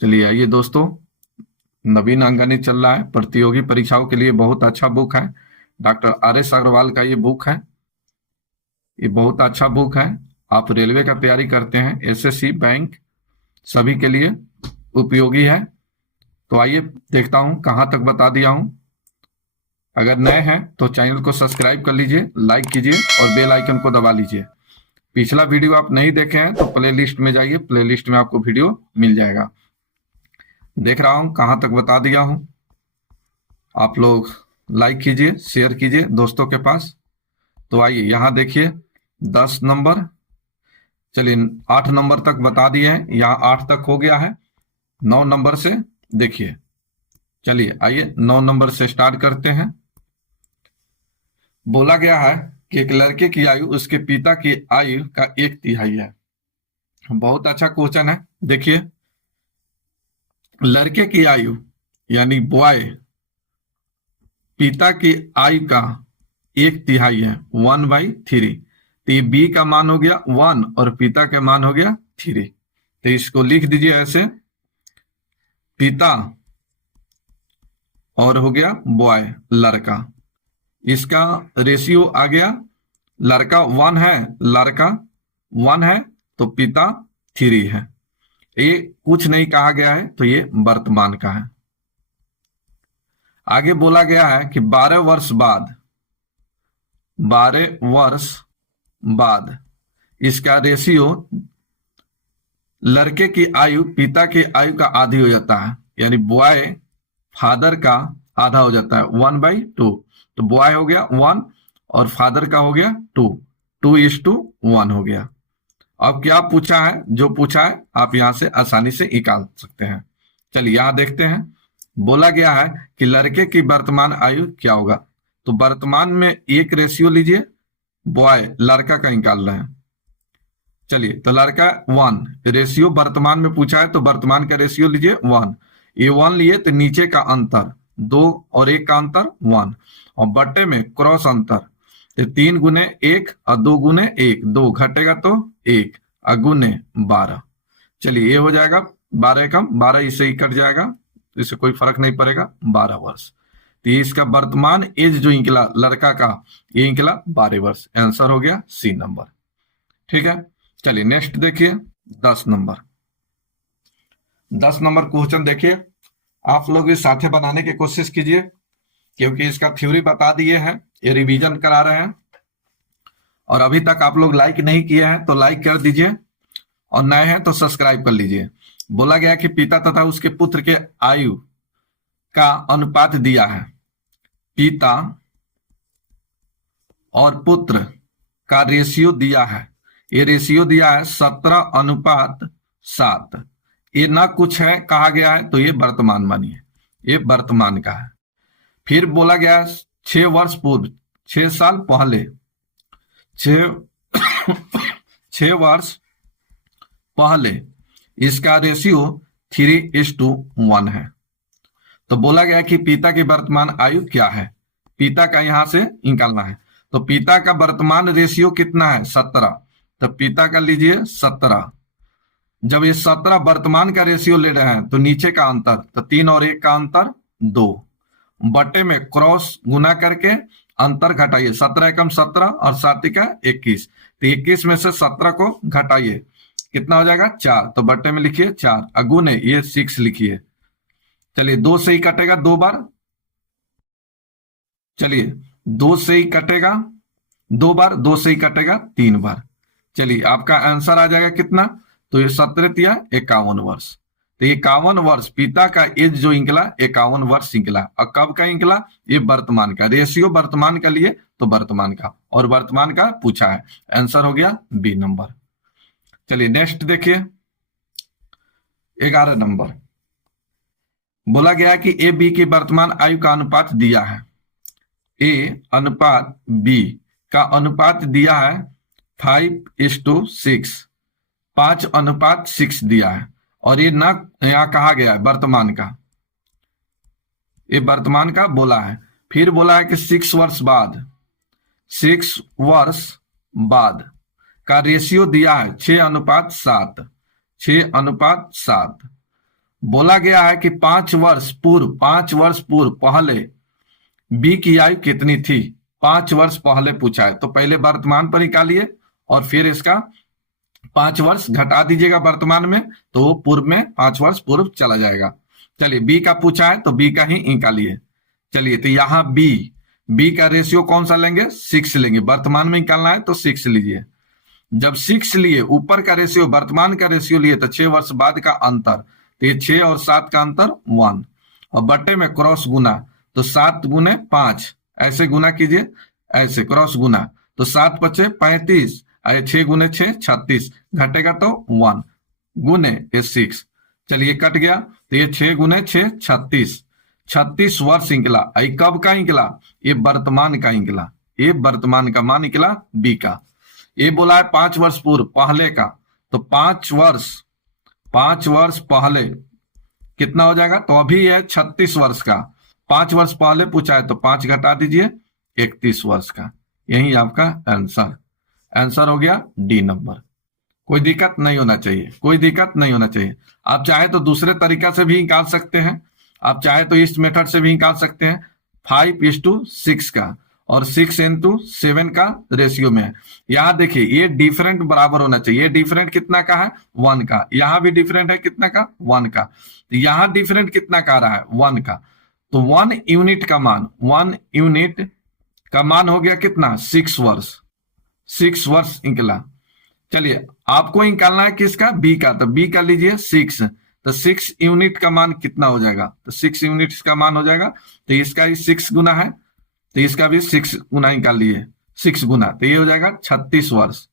चलिए आइए दोस्तों, नवीन अंगनी चल रहा है। प्रतियोगी परीक्षाओं के लिए बहुत अच्छा बुक है। डॉक्टर RS अग्रवाल का ये बुक है। ये बहुत अच्छा बुक है। आप रेलवे का तैयारी करते हैं, SSC, बैंक, सभी के लिए उपयोगी है। तो आइए देखता हूं कहां तक बता दिया हूं। अगर नए हैं तो चैनल को सब्सक्राइब कर लीजिए, लाइक कीजिए और बेल आइकन को दबा लीजिए। पिछला वीडियो आप नहीं देखे हैं तो प्ले लिस्ट में जाइए, प्ले लिस्ट में आपको वीडियो मिल जाएगा। देख रहा हूं कहां तक बता दिया हूं। आप लोग लाइक कीजिए, शेयर कीजिए दोस्तों के पास। तो आइए यहाँ देखिए 10 नंबर, चलिए 8 नंबर तक बता दिए हैं, यहाँ 8 तक हो गया है। 9 नंबर से देखिए, चलिए आइए 9 नंबर से स्टार्ट करते हैं। बोला गया है कि एक लड़के की आयु उसके पिता की आयु का 1/3 है। बहुत अच्छा क्वेश्चन है। देखिए, लड़के की आयु यानी बॉय पिता की आयु का 1/3 है, 1/3। तो ये बी का मान हो गया 1 और पिता का मान हो गया 3। तो इसको लिख दीजिए ऐसे, पिता और हो गया बॉय लड़का। इसका रेशियो आ गया, लड़का 1 है, लड़का 1 है तो पिता 3 है। ये कुछ नहीं कहा गया है, तो ये वर्तमान का है। आगे बोला गया है कि 12 वर्ष बाद, 12 वर्ष बाद इसका रेशियो लड़के की आयु पिता की आयु का आधी हो जाता है, यानी बॉय फादर का आधा हो जाता है, 1/2। तो बॉय हो गया 1 और फादर का हो गया 2, 2:1 हो गया। अब क्या पूछा है, जो पूछा है आप यहां से आसानी से निकाल सकते हैं। चलिए यहां देखते हैं। बोला गया है कि लड़के की वर्तमान आयु क्या होगा। तो वर्तमान में एक रेशियो लीजिए, बॉय लड़का का निकाल रहे हैं। चलिए, तो लड़का 1, रेशियो वर्तमान में पूछा है तो वर्तमान का रेशियो लीजिए 1। ये 1 लिए तो नीचे का अंतर 2 और 1 का अंतर 1, और बट्टे में क्रॉस अंतर, तो 3 गुने 1 और 2 गुने 1, 2 घटेगा तो 1 और गुने 12। चलिए ये हो जाएगा 12 कम 12, इससे ही कट जाएगा, इससे कोई फर्क नहीं पड़ेगा, 12 वर्ष। तो ये इसका वर्तमान एज जो निकला लड़का का, ये निकला 12 वर्ष। आंसर हो गया C नंबर। ठीक है, चलिए नेक्स्ट देखिए 10 नंबर। 10 नंबर क्वेश्चन देखिए, आप लोग इस साथे बनाने की कोशिश कीजिए, क्योंकि इसका थ्योरी बता दिए हैं, ये रिवीजन करा रहे हैं। और अभी तक आप लोग लाइक नहीं किए हैं तो लाइक कर दीजिए, और नए हैं तो सब्सक्राइब कर लीजिए। बोला गया कि पिता तथा उसके पुत्र के आयु का अनुपात दिया है। पिता और पुत्र का रेशियो दिया है, ये रेशियो दिया है 17:7। ये ना कुछ है कहा गया है, तो ये वर्तमान मानिए, ये वर्तमान का है। फिर बोला गया 6 वर्ष पूर्व, 6 साल पहले, 6 वर्ष पहले इसका रेशियो 3:1 है। तो बोला गया कि पिता की वर्तमान आयु क्या है, पिता का यहां से निकालना है। तो पिता का वर्तमान रेशियो कितना है, 17। तो पिता का लीजिए 17। जब ये 17 वर्तमान का रेशियो ले रहे हैं तो नीचे का अंतर, तो 3 और 1 का अंतर 2, बटे में क्रॉस गुना करके अंतर घटाइए, 17 एकम 17 और 7 का 21। तो 21 में से 17 को घटाइए, कितना हो जाएगा 4। तो बटे में लिखिए 4, अगुने ये 6 लिखिए। चलिए 2 से ही कटेगा 2 बार, चलिए 2 से ही कटेगा 2 बार, 2 से ही कटेगा 3 बार। चलिए आपका आंसर आ जाएगा कितना, तो ये 17 × 51 वर्ष। तो 51 वर्ष पिता का एज जो निकला 51 वर्ष निकला। और कब का निकला, ये वर्तमान का, रेशियो वर्तमान का लिए तो वर्तमान का, और वर्तमान का पूछा है। आंसर हो गया B नंबर। चलिए नेक्स्ट देखिए 11 नंबर। बोला गया कि AB की वर्तमान आयु का अनुपात दिया है। A अनुपात B का अनुपात दिया है 5:6, 5:6 दिया है। और ये ना यहाँ कहा गया है वर्तमान का, ये वर्तमान का बोला है। फिर बोला है कि 6 वर्ष बाद, 6 वर्ष बाद का रेशियो दिया है 6:7, 6:7। बोला गया है कि 5 वर्ष पूर्व पहले बी की आयु कितनी थी। 5 वर्ष पहले पूछा है, तो पहले वर्तमान पर निकालिए और फिर इसका 5 वर्ष घटा दीजिएगा वर्तमान में, तो वो पूर्व में 5 वर्ष पूर्व चला जाएगा। चलिए बी का पूछा है तो बी का ही निकालिए। चलिए तो यहाँ बी का रेशियो कौन सा लेंगे, 6 लेंगे। वर्तमान में निकालना है तो 6 लीजिए। जब 6 लिए, ऊपर का रेशियो वर्तमान का रेशियो लिए, तो 6 वर्ष बाद का अंतर, तो ये 6 और 7 का अंतर 1, और बट्टे में क्रॉस गुना, तो 7 गुने 5 ऐसे गुना कीजिए, ऐसे क्रॉस गुना, तो 7 पचे 35, 6 गुने 6 36, घटेगा तो 1 गुने ये 6। चलिए कट गया, तो ये 6 गुने 6 36, 36 वर्ष निकला। ये कब का निकला, ये वर्तमान का निकला, ये वर्तमान का मान निकला बी का। ये बोला है 5 वर्ष पूर्व पहले का, तो 5 वर्ष पहले कितना हो जाएगा, तो अभी है 36 वर्ष का, 5 वर्ष पहले पूछा है तो 5 घटा दीजिए, 31 वर्ष का। यही आपका आंसर हो गया डी नंबर। कोई दिक्कत नहीं होना चाहिए, कोई दिक्कत नहीं होना चाहिए। आप चाहे तो दूसरे तरीका से भी निकाल सकते हैं, आप चाहे तो इस मेथड से भी निकाल सकते हैं। 5:6 का और 6:7 का रेशियो में है। यहाँ देखिए ये डिफरेंट बराबर होना चाहिए। ये डिफरेंट कितना का है, 1 का। यहाँ भी डिफरेंट है कितना का, 1 का। तो यहाँ डिफरेंट कितना का आ रहा है, 1 का। तो 1 यूनिट का मान, 1 यूनिट का मान हो गया कितना, 6 वर्ष। 6 वर्ष निकला। चलिए आपको निकालना है किसका, बी का, तो बी का लीजिए 6, तो 6 यूनिट का मान कितना हो जाएगा, तो 6 यूनिट का मान हो जाएगा, तो इसका ही 6 गुना है, तो इसका भी 6 गुना निकाल लिए, 6 गुना, तो ये हो जाएगा 36 वर्ष।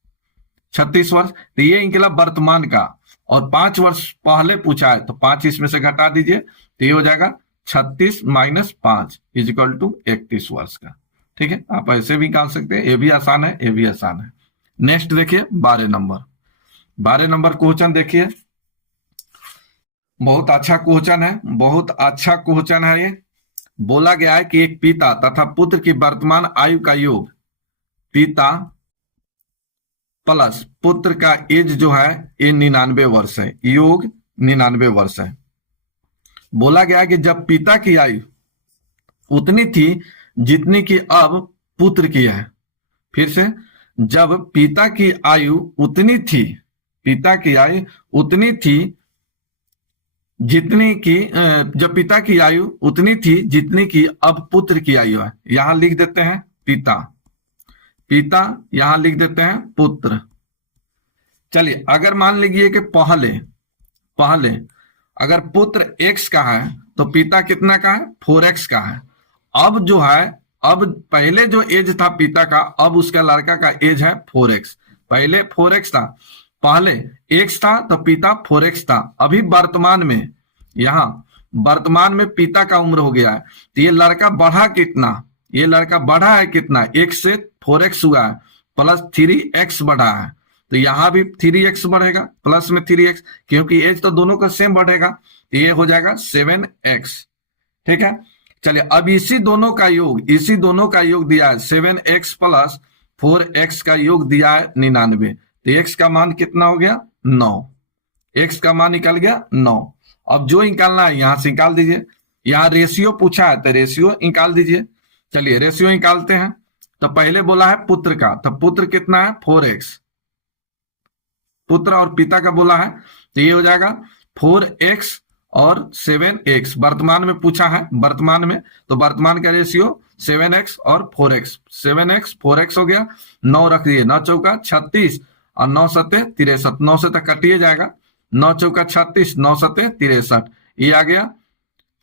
36 वर्ष, तो ये निकला वर्तमान का, और 5 वर्ष पहले पूछा है तो 5 इसमें से घटा दीजिए, तो ये हो जाएगा 36 माइनस 5 इज इक्वल टू 31 वर्ष का। ठीक है, आप ऐसे भी निकाल सकते हैं, ये भी आसान है, ये भी आसान है। नेक्स्ट देखिए 12 नंबर क्वेश्चन देखिए। बहुत अच्छा क्वेश्चन है, बहुत अच्छा क्वेश्चन है ये। बोला गया है कि एक पिता तथा पुत्र की वर्तमान आयु का योग, पिता प्लस पुत्र का एज जो है ये 99 वर्ष है, योग 99 वर्ष है। बोला गया है कि जब पिता की आयु उतनी थी जितनी की अब पुत्र की है। फिर से, जब पिता की आयु उतनी थी, पिता की आयु उतनी थी जितनी की, जब पिता की आयु उतनी थी जितनी की अब पुत्र की आयु है। यहां लिख देते हैं पिता, यहां लिख देते हैं पुत्र। चलिए अगर मान लीजिए कि पहले अगर पुत्र x का है तो पिता कितना का है, 4x का है। अब जो है, अब पहले जो एज था पिता का, अब उसका लड़का का एज है 4x। पहले 4x था, पहले x था तो पिता 4x था। अभी वर्तमान में, यहां वर्तमान में पिता का उम्र हो गया है, तो ये लड़का बढ़ा कितना, ये लड़का बढ़ा है कितना, x से 4x हुआ है, प्लस 3x बढ़ा है, तो यहां भी 3x बढ़ेगा, प्लस में 3x, क्योंकि एज तो दोनों का सेम बढ़ेगा, तो ये हो जाएगा 7x। ठीक है, चलिए अब इसी दोनों का योग दिया है 7x प्लस 4x का योग दिया है 99, तो x का मान कितना हो गया, 9। x का मान निकल गया 9। अब जो निकालना है यहां से निकाल दीजिए। यहां रेशियो पूछा है तो रेशियो निकाल दीजिए। चलिए रेशियो निकालते हैं। तो पहले बोला है पुत्र का, तो पुत्र कितना है, 4x, पुत्र और पिता का बोला है, तो ये हो जाएगा 4x और 7x। वर्तमान में पूछा है, वर्तमान में, तो वर्तमान का रेशियो 7x और 4x, 7x 4x हो गया। 9 रख दिए, 9 चौका 36 और 9 सत्ते 63, 9 से तक कटिए जाएगा, 9 चौका 36, 9 सत्ते 63, ये आ गया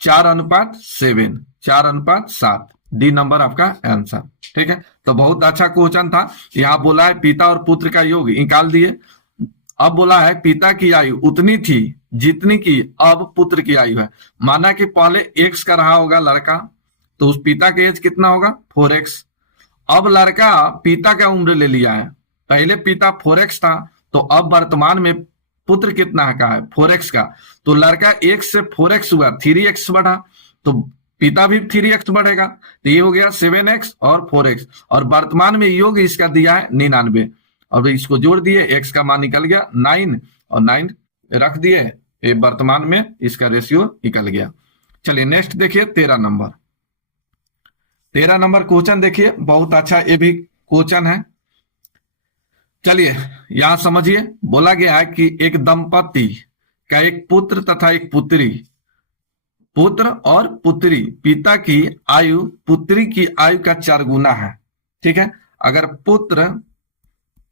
4:7, 4:7। डी नंबर आपका आंसर। ठीक है, तो बहुत अच्छा क्वेश्चन था। यहाँ बोला है पिता और पुत्र का योग निकाल दिए। अब बोला है पिता की आयु उतनी थी जितनी की अब पुत्र की आयु है। माना कि पहले x का रहा होगा लड़का, तो उस पिता का एज कितना होगा, 4x। अब लड़का पिता का उम्र ले लिया है, पहले पिता 4x था, तो अब वर्तमान में पुत्र कितना का है, 4x का, तो लड़का x से 4x हुआ, 3x बढ़ा, तो पिता भी 3x बढ़ेगा, तो ये हो गया 7x और 4x। और वर्तमान में योग इसका दिया है 99, और इसको जोड़ दिए, x का मान निकल गया 9 और 9 रख दिए, ये वर्तमान में इसका रेशियो निकल गया। चलिए नेक्स्ट देखिए 13 नंबर। 13 नंबर क्वेश्चन देखिए, बहुत अच्छा ये भी क्वेश्चन है। चलिए यहां समझिए, बोला गया है कि एक दंपति का एक पुत्र तथा एक पुत्री, पुत्र और पुत्री, पिता की आयु पुत्री की आयु का 4 गुना है। ठीक है, अगर पुत्र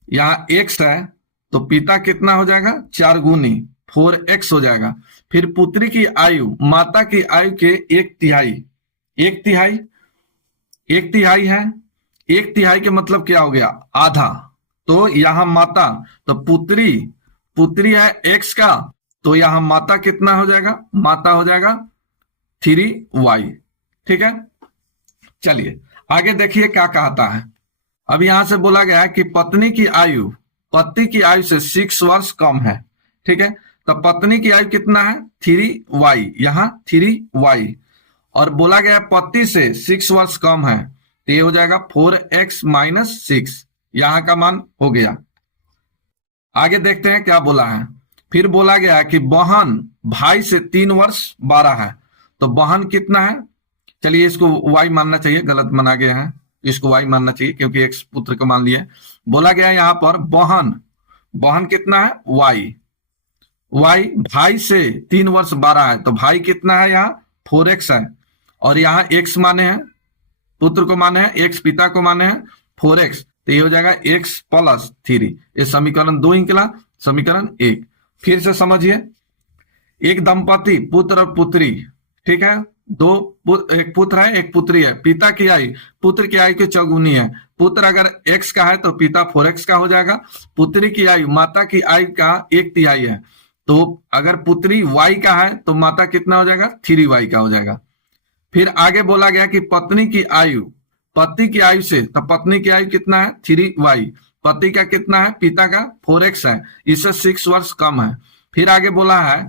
यहाँ x है तो पिता कितना हो जाएगा, 4 गुनी 4x हो जाएगा। फिर पुत्री की आयु माता की आयु के 1/3, 1/3, 1/3 है। 1/3 के मतलब क्या हो गया, आधा। तो यहां माता, तो पुत्री, पुत्री है x का, तो यहां माता कितना हो जाएगा, माता हो जाएगा 3y। ठीक है, चलिए आगे देखिए क्या कहता है। अब यहां से बोला गया है कि पत्नी की आयु पति की आयु से 6 वर्ष कम है। ठीक है, तो पत्नी की आयु कितना है, 3y, यहां 3y, और बोला गया पति से 6 वर्ष कम है, तो ये हो जाएगा 4x - 6, यहां का मान हो गया। आगे देखते हैं क्या बोला है। फिर बोला गया है कि बहन भाई से 3 वर्ष बड़ा है, तो बहन कितना है, चलिए इसको y मानना चाहिए, गलत माना गया है, इसको y मानना चाहिए क्योंकि x पुत्र को मान लिया। बोला गया यहां पर बहन, बहन कितना है, y भाई से 3 वर्ष बड़ा है, तो भाई कितना है, यहाँ 4x है, और यहाँ x माने हैं, पुत्र को माने हैं, x पिता को माने हैं 4x, तो ये हो जाएगा x + 3। ये समीकरण 2 निकला, समीकरण 1। फिर से समझिए, एक दंपति पुत्र और पुत्री, ठीक है, एक पुत्र है एक पुत्री है, पिता की आयु पुत्र की आयु के 4 गुनी है। पुत्र अगर x का है तो पिता 4x का हो जाएगा। पुत्री की आयु माता की आयु का 1/3 है, तो अगर पुत्री y का है तो माता कितना हो जाएगा, 3y का हो जाएगा। फिर आगे बोला गया कि पत्नी की आयु पति की आयु से, तो पत्नी की आयु कितना है, 3y, पति का कितना है, पिता का 4x है, इससे 6 वर्ष कम है। फिर आगे बोला है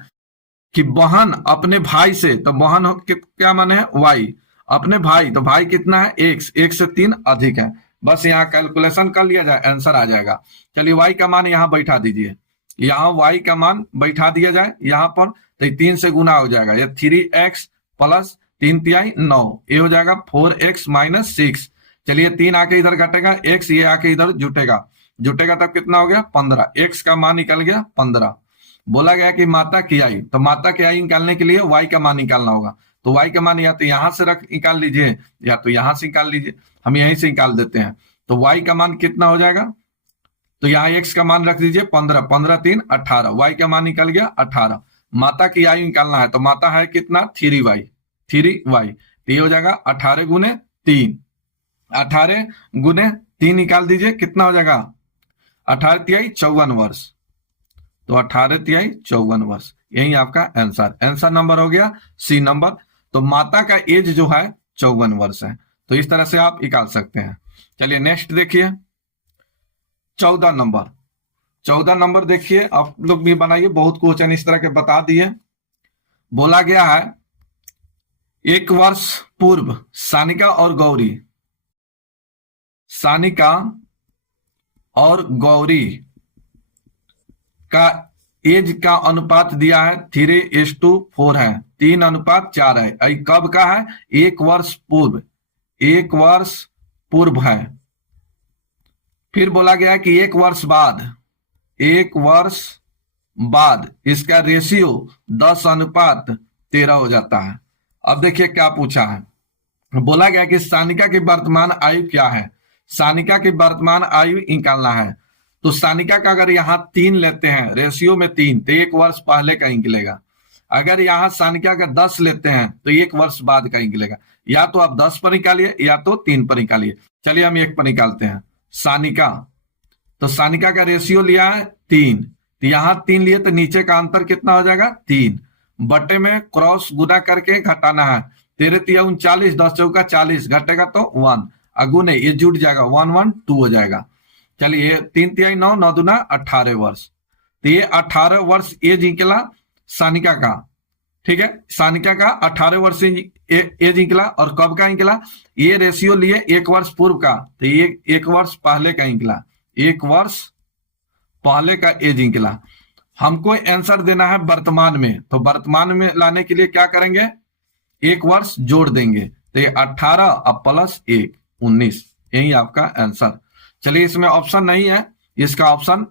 कि बहन अपने भाई से, तो बहन क्या माने है, y, अपने भाई, तो भाई कितना है, x, 1 से 3 अधिक है। बस यहाँ कैलकुलेशन कर लिया जाए, आंसर आ जाएगा। चलिए y का मान यहाँ बैठा दीजिए, यहाँ y का मान बैठा दिया जाए यहाँ पर, तो 3 से गुना हो जाएगा, ये 3x + 3/3 9, ये हो जाएगा 4x - 6। चलिए 3 आके इधर घटेगा, x ये आके इधर जुटेगा, जुटेगा तब कितना हो गया, 15, x का मान निकल गया 15। बोला गया कि माता की आयु, तो माता की आयु निकालने के लिए y का मान निकालना होगा, तो y का मान या तो यहां से निकाल लीजिए या तो यहां से निकाल लीजिए, हम यहीं से निकाल देते हैं। तो y का मान कितना हो जाएगा, तो यहाँ x का मान रख दीजिए 15, 15 3 18, y का मान निकल गया 18। माता की आयु निकालना है, तो माता है कितना, 3y, 3y, तो ये हो जाएगा 18 × 3, 18 × 3 निकाल दीजिए, कितना हो जाएगा, 18 तिहाई 54 वर्ष, तो 18 तिहाई 54 वर्ष, यही आपका आंसर। आंसर नंबर हो गया सी नंबर। तो माता का एज जो है 54 वर्ष है, तो इस तरह से आप निकाल सकते हैं। चलिए नेक्स्ट देखिए 14 नंबर। 14 नंबर देखिए, आप लोग भी बनाइए, बहुत क्वेश्चन इस तरह के बता दिए। बोला गया है 1 वर्ष पूर्व सानिका और गौरी का एज का अनुपात दिया है 3:4 है, 3:4 है। कब का है, 1 वर्ष पूर्व, 1 वर्ष पूर्व है। फिर बोला गया कि 1 वर्ष बाद इसका रेशियो 10:13 हो जाता है। अब देखिए क्या पूछा है, बोला गया कि सानिका की वर्तमान आयु क्या है, सानिका की वर्तमान आयु निकालना है। तो सानिका का अगर यहाँ 3 लेते हैं, रेशियो में 3, तो 1 वर्ष पहले का निकलेगा। अगर यहाँ सानिका का 10 लेते हैं तो 1 वर्ष बाद का निकलेगा। या तो आप 10 पर निकालिए या तो 3 पर निकालिए। चलिए हम 1 पर निकालते हैं। सानिका, तो सानिका का रेशियो लिया है 3, तो यहाँ 3 लिए तो नीचे का अंतर कितना हो जाएगा, 3 बटे में क्रॉस गुना करके घटाना है। 13 तिया 39, 10 चौका 40, घटेगा तो 1, अगुने ये जुट जाएगा, 1 1 2 हो जाएगा। चलिए 3 तिहाई 9, 9 दूना 18 वर्ष, तो ये 18 वर्ष एज निकला सानिका का। ठीक है, सानिका का 18 वर्ष एज निकला, और कब का निकला, ये रेशियो लिए 1 वर्ष पूर्व का, तो ये 1 वर्ष पहले का निकला, 1 वर्ष पहले का एज निकला। हमको आंसर देना है वर्तमान में, तो वर्तमान में लाने के लिए क्या करेंगे, एक वर्ष जोड़ देंगे, तो ये 18 अब प्लस 1 19, यही आपका आंसर। चलिए इसमें ऑप्शन नहीं है, इसका ऑप्शन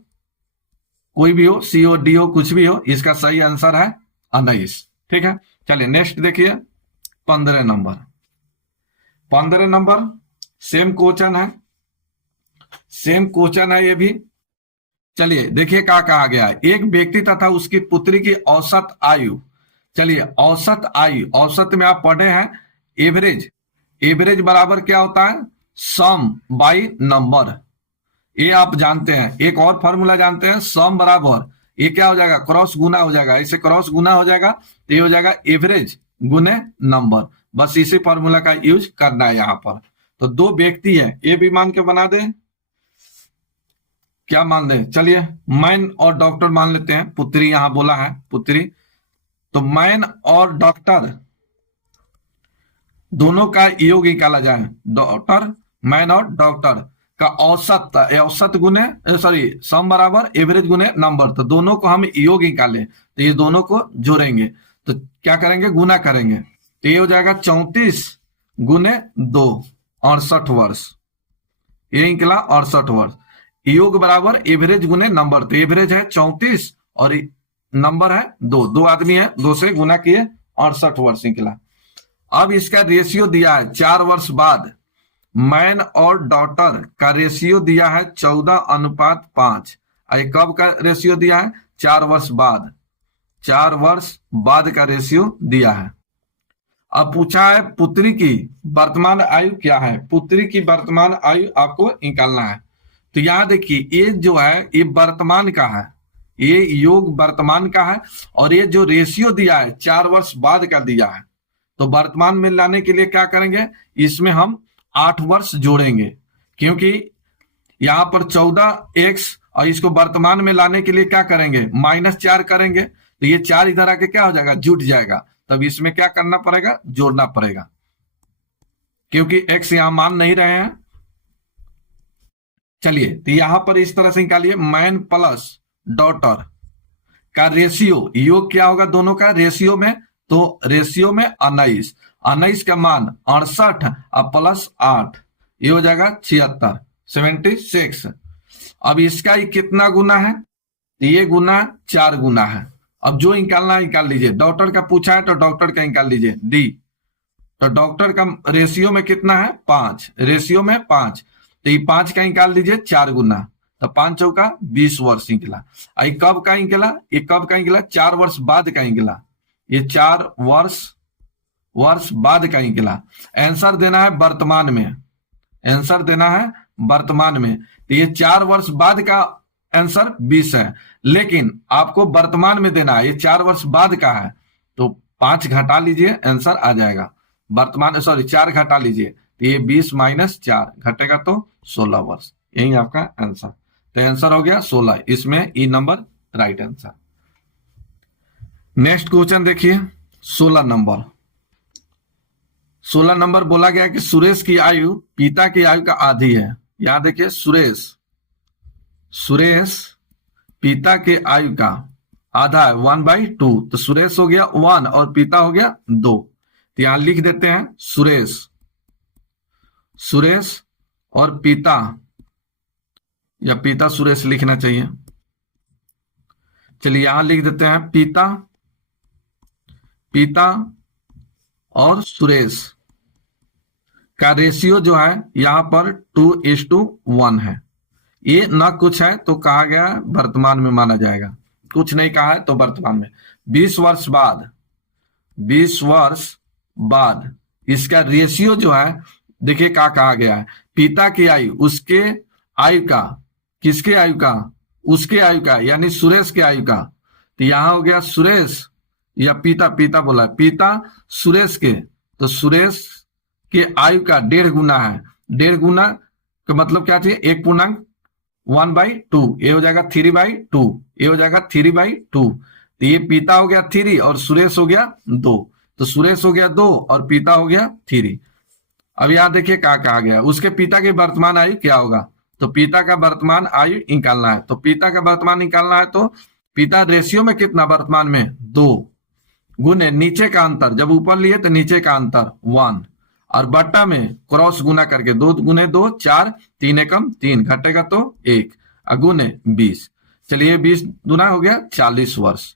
कोई भी हो, सी हो डी हो कुछ भी हो, इसका सही आंसर है 19। ठीक है, चलिए नेक्स्ट देखिए 15 नंबर। 15 नंबर सेम क्वेश्चन है, सेम क्वेश्चन है ये भी। चलिए देखिए क्या कहा गया है, एक व्यक्ति तथा उसकी पुत्री की औसत आयु। चलिए औसत आयु, औसत में आप पढ़े हैं एवरेज, एवरेज बराबर क्या होता है, सम बाई नंबर, ये आप जानते हैं। एक और फॉर्मूला जानते हैं, सम बराबर ये क्या हो जाएगा, क्रॉस गुना हो जाएगा, इसे क्रॉस गुना हो जाएगा तो ये हो जाएगा एवरेज गुने नंबर, बस इसी फॉर्मूला का यूज करना है यहाँ पर। तो दो व्यक्ति है, ये भी मान के बना दे, क्या मान दे, चलिए मैन और डॉक्टर मान लेते हैं, पुत्री यहां बोला है पुत्री, तो मैन और डॉक्टर दोनों का योग निकाला जाए, डॉक्टर मैन और डॉक्टर का औसत, औसत गुने सॉरी सम बराबर एवरेज गुने नंबर, तो दोनों को हम योग निकाले तो ये दोनों को जोड़ेंगे तो क्या करेंगे, गुना करेंगे, तो ये हो जाएगा 34 गुने 2 68 वर्ष, ये निकला 68 वर्ष। योग बराबर एवरेज गुने नंबर, तो एवरेज है 34 और नंबर है 2, दो आदमी है, 2 से गुना किए 68 वर्ष निकला। अब इसका रेशियो दिया है 4 वर्ष बाद, मैन और डॉटर का रेशियो दिया है 14:5। कब का रेशियो दिया है, 4 वर्ष बाद, 4 वर्ष बाद का रेशियो दिया है। अब पूछा है पुत्री की वर्तमान आयु क्या है, पुत्री की वर्तमान आयु आपको निकालना है। तो यहां देखिए ये जो है ये वर्तमान का है, ये योग वर्तमान का है, और ये जो रेशियो दिया है 4 वर्ष बाद का दिया है, तो वर्तमान में लाने के लिए क्या करेंगे, इसमें हम 8 वर्ष जोड़ेंगे, क्योंकि यहां पर 14x और इसको वर्तमान में लाने के लिए क्या करेंगे, -4 करेंगे, तो ये 4 इधर आके क्या हो जाएगा, जुट जाएगा, तब इसमें क्या करना पड़ेगा, जोड़ना पड़ेगा, क्योंकि x यहां मान नहीं रहे हैं। चलिए तो यहां पर इस तरह से निकालिए, मैन प्लस डॉटर का रेशियो, योग क्या होगा दोनों का रेशियो में, तो रेशियो में 19, 19 का मान 68 और प्लस 8, ये हो जाएगा 76, 76। अब इसका ही कितना गुना है, ये गुना 4 गुना है। अब जो निकालना है निकाल लीजिए, डॉक्टर का पूछा है तो डॉक्टर का निकाल लीजिए डी, तो डॉक्टर का रेशियो में कितना है 5, रेशियो में 5, तो ये 5 का निकाल लीजिए 4 गुना, तो 5 चौका 20 वर्ष निकला। आई कब का निकला, ये कब का निकला, 4 वर्ष बाद का निकला, ये 4 वर्ष बाद का निकला। आंसर देना है वर्तमान में, आंसर देना है वर्तमान में, तो ये 4 वर्ष बाद का आंसर 20 है, लेकिन आपको वर्तमान में देना है, ये 4 वर्ष बाद का है, तो 5 घटा लीजिए आंसर आ जाएगा, वर्तमान सॉरी 4 घटा लीजिए, तो ये 20 - 4 घटेगा तो 16 वर्ष, यही आपका आंसर। तो आंसर हो गया 16, इसमें E number right answer. Next question देखिए 16 नंबर। 16 नंबर बोला गया कि सुरेश की आयु पिता की आयु का आधी है। यहां देखिए सुरेश पिता के आयु का आधा है 1/2, तो सुरेश हो गया 1 और पिता हो गया 2, तो यहां लिख देते हैं सुरेश और पिता, या पिता सुरेश लिखना चाहिए, चलिए यहां लिख देते हैं पिता और सुरेश का रेशियो जो है यहां पर 2:1 है। ये ना कुछ है तो कहा गया वर्तमान में माना जाएगा, कुछ नहीं कहा है तो वर्तमान में। 20 वर्ष बाद इसका रेशियो जो है देखिए क्या कहा गया है, पिता की आयु उसके आयु का, किसके आयु का, उसके आयु का, यानी सुरेश के आयु का, तो यहां हो गया सुरेश या पिता बोला, पिता सुरेश के, तो सुरेश के आयु का 1.5 गुना है, 1.5 गुना का मतलब क्या चाहिए, 1/2, ये हो जाएगा 3/2, ये हो जाएगा 3/2, तो ये पिता हो गया 3 और सुरेश हो गया 2, तो सुरेश हो गया 2 और पिता हो गया 3। अब यहां देखिए क्या कहा गया, उसके पिता की वर्तमान आयु क्या होगा, तो पिता का वर्तमान आयु निकालना है, तो पिता का वर्तमान निकालना है तो पिता रेशियो में कितना वर्तमान में 2 गुने नीचे का अंतर, जब ऊपर लिए तो नीचे का अंतर 1 और बट्टा में क्रॉस गुना करके 2 गुने 2 4 3 एकम 3 घटेगा तो 1 गुने 20। चलिए 20 गुना हो गया 40 वर्ष,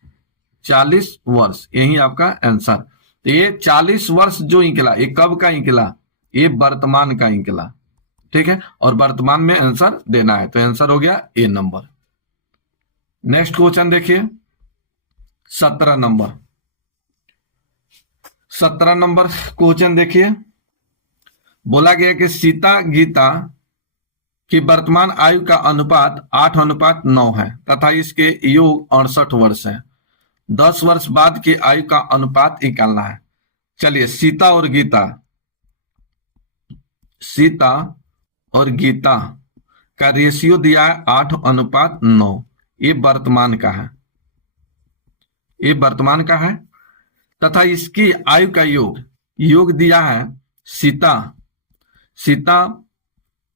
40 वर्ष यही आपका आंसर। तो ये 40 वर्ष जो निकला ये कब का निकला, ये वर्तमान का निकला, ठीक है, और वर्तमान में आंसर देना है, तो आंसर हो गया ए नंबर। नेक्स्ट क्वेश्चन देखिए 17 नंबर। 17 नंबर क्वेश्चन देखिए, बोला गया कि सीता गीता की वर्तमान आयु का अनुपात 8:9 है तथा इसके योग 68 वर्ष है। 10 वर्ष बाद की आयु का अनुपात निकालना है। चलिए सीता और गीता का रेशियो दिया है 8:9, ये वर्तमान का है, ये वर्तमान का है तथा इसकी आयु का योग दिया है सीता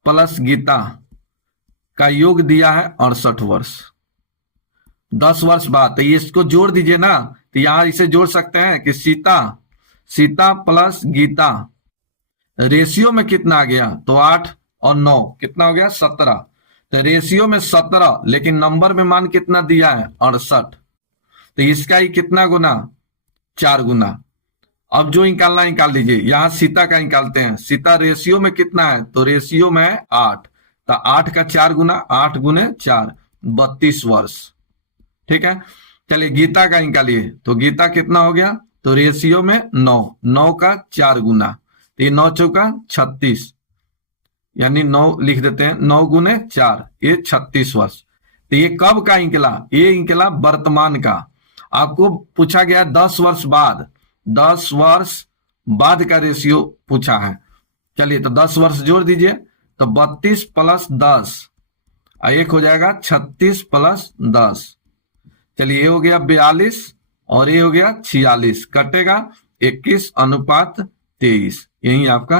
प्लस गीता का योग दिया है 68 वर्ष। 10 वर्ष बाद, तो इसको जोड़ दीजिए ना, तो यहां इसे जोड़ सकते हैं कि सीता प्लस गीता रेशियो में कितना आ गया, तो 8 और 9 कितना हो गया 17। तो रेशियो में 17 लेकिन नंबर में मान कितना दिया है 68, तो इसका ही कितना गुना 4 गुना। अब जो निकालना निकाल लीजिए, यहां सीता का निकालते हैं। सीता रेशियो में कितना है, तो रेशियो में है 8, तो 8 का 4 गुना 8 गुने 4 32 वर्ष, ठीक है। चलिए गीता का निकालिए, तो गीता कितना हो गया, तो रेशियो में 9 का 4 गुना, तो ये 9 चौका 36 यानी 9 लिख देते हैं, 9 गुने 4 ये 36 वर्ष। तो ये कब का निकला, ये निकला वर्तमान का। आपको पूछा गया 10 वर्ष बाद, 10 वर्ष बाद का रेशियो पूछा है। चलिए तो 10 वर्ष जोड़ दीजिए, तो 32 प्लस 10 एक हो जाएगा 36 प्लस 10। चलिए ये हो गया 42 और ये हो गया 46, कटेगा 21:23, यही आपका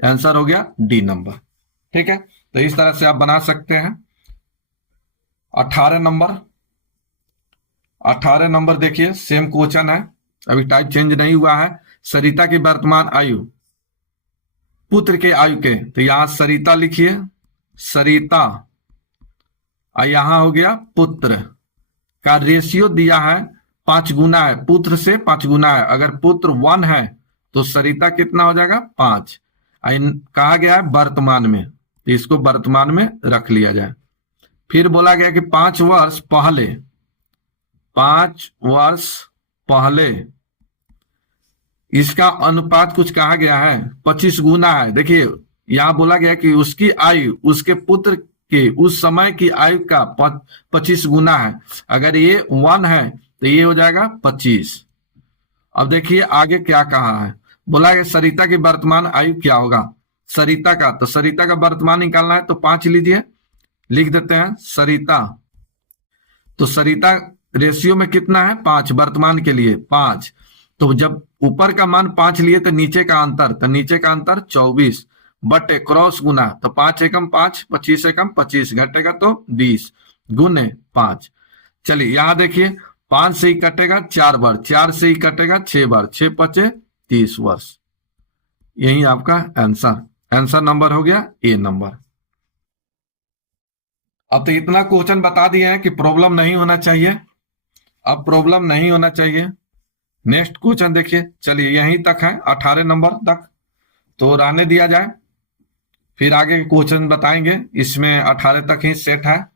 आंसर हो गया डी नंबर, ठीक है। तो इस तरह से आप बना सकते हैं। 18 नंबर देखिए, सेम क्वेश्चन है, अभी टाइप चेंज नहीं हुआ है। सरिता की वर्तमान आयु पुत्र के आयु के, तो यहां सरिता लिखिए, सरिता और यहां हो गया पुत्र का रेशियो दिया है 5 गुना है, पुत्र से 5 गुना है। अगर पुत्र 1 है तो सरिता कितना हो जाएगा 5। कहा गया है वर्तमान में, तो इसको वर्तमान में रख लिया जाए। फिर बोला गया कि 5 वर्ष पहले इसका अनुपात कुछ कहा गया है 25 गुना है। देखिए यहां बोला गया कि उसकी आयु उसके पुत्र के उस समय की आयु का 25 गुना है। अगर ये 1 है तो ये हो जाएगा 25। अब देखिए आगे क्या कहा है, बोला है सरिता की वर्तमान आयु क्या होगा सरिता का, तो सरिता का वर्तमान निकालना है, तो 5 लीजिए, लिख देते हैं सरिता। तो सरिता रेशियो में कितना है 5, वर्तमान के लिए 5। तो जब ऊपर का मान 5 लिए तो नीचे का अंतर, 24 बटे क्रॉस गुना, तो 5 एकम 5, 25 एकम 25 घटेगा तो 20 गुने 5। चलिए यहां देखिए 5 से ही कटेगा 4 बार, 4 से ही कटेगा 6 बार, 6 पचे 30 वर्ष, यही आपका आंसर नंबर हो गया ए नंबर। अब तो इतना क्वेश्चन बता दिए हैं कि प्रॉब्लम नहीं होना चाहिए, अब प्रॉब्लम नहीं होना चाहिए। नेक्स्ट क्वेश्चन देखिए, चलिए यहीं तक है 18 नंबर तक, तो रहने दिया जाए, फिर आगे क्वेश्चन बताएंगे। इसमें 18 तक ही सेट है।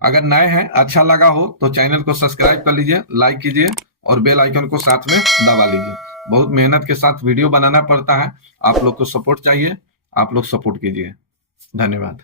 अगर नए हैं, अच्छा लगा हो तो चैनल को सब्सक्राइब कर लीजिए, लाइक कीजिए और बेल आइकन को साथ में दबा लीजिए। बहुत मेहनत के साथ वीडियो बनाना पड़ता है, आप लोग को सपोर्ट चाहिए, आप लोग सपोर्ट कीजिए। धन्यवाद।